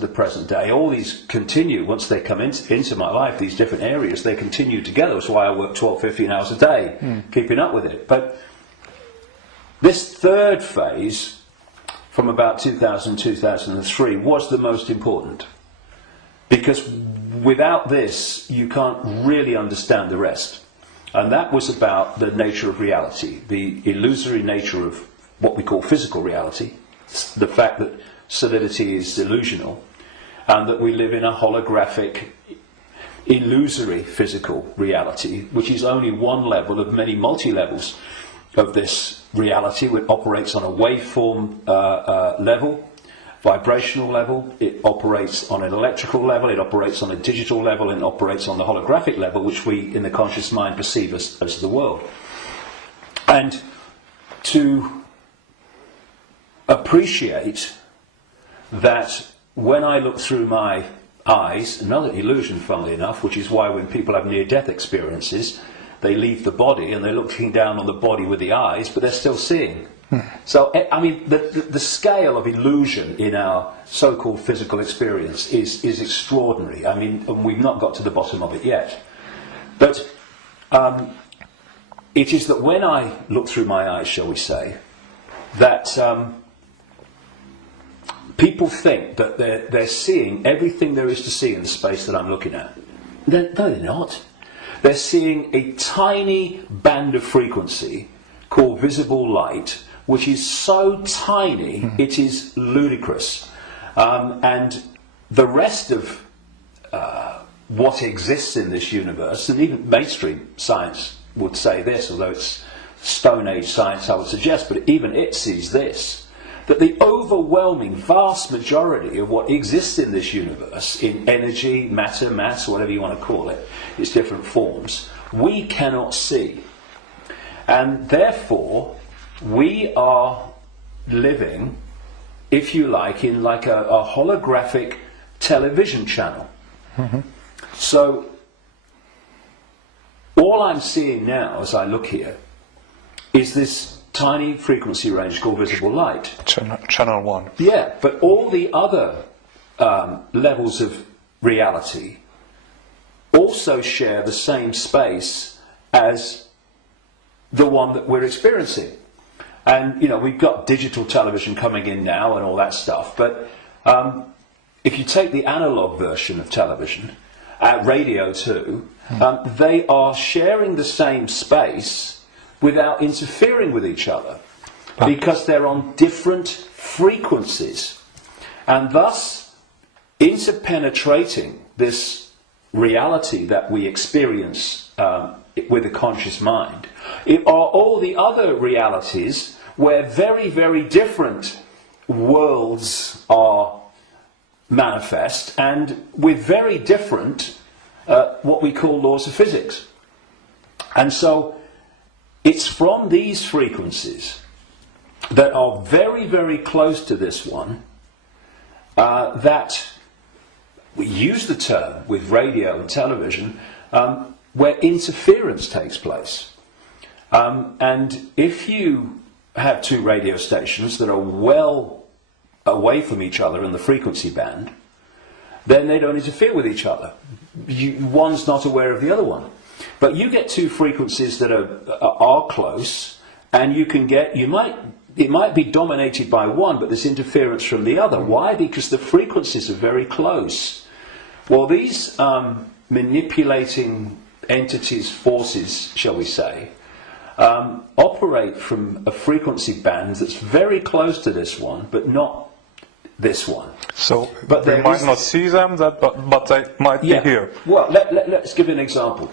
to the present day, all these continue, once they come into my life, these different areas, they continue together. That's why I work 12, 15 hours a day, keeping up with it. But this third phase, from about 2000, 2003, was the most important. Because without this, you can't really understand the rest. And that was about the nature of reality, the illusory nature of what we call physical reality, the fact that solidity is delusional, and that we live in a holographic, illusory physical reality, which is only one level of many multi-levels of this reality, which operates on a waveform level, vibrational level, it operates on an electrical level, it operates on a digital level, and it operates on the holographic level, which we in the conscious mind perceive as the world. And to appreciate that when I look through my eyes, another illusion funnily enough, which is why when people have near-death experiences, they leave the body and they're looking down on the body with the eyes, but they're still seeing. So, I mean, the scale of illusion in our so-called physical experience is extraordinary. I mean, and we've not got to the bottom of it yet. But it is that when I look through my eyes, shall we say, that people think that they're seeing everything there is to see in the space that I'm looking at. No, they're not. They're seeing a tiny band of frequency called visible light, which is so tiny, it is ludicrous. And the rest of what exists in this universe, and even mainstream science would say this, although it's Stone Age science I would suggest, but even it sees this, that the overwhelming, vast majority of what exists in this universe, in energy, matter, mass, whatever you want to call it, its different forms, we cannot see. And therefore, we are living, if you like, in like a holographic television channel. So, all I'm seeing now as I look here is this tiny frequency range called visible light. Channel 1. Yeah, but all the other levels of reality also share the same space as the one that we're experiencing. And, you know, we've got digital television coming in now and all that stuff, but if you take the analog version of television, radio too, they are sharing the same space without interfering with each other, because they're on different frequencies. And thus, interpenetrating this reality that we experience with the conscious mind, it are all the other realities where very, very different worlds are manifest, and with very different what we call laws of physics. And so it's from these frequencies that are very, very close to this one that we use the term with radio and television where interference takes place. And if you have two radio stations that are well away from each other in the frequency band, then they don't interfere with each other. One's not aware of the other one. But you get two frequencies that are close, and you can get, it might be dominated by one, but there's interference from the other. Why? Because the frequencies are very close. Well, these manipulating entities, forces, shall we say, operate from a frequency band that's very close to this one, but not this one. So we might not see them, but they might be here. Well, let's give an example.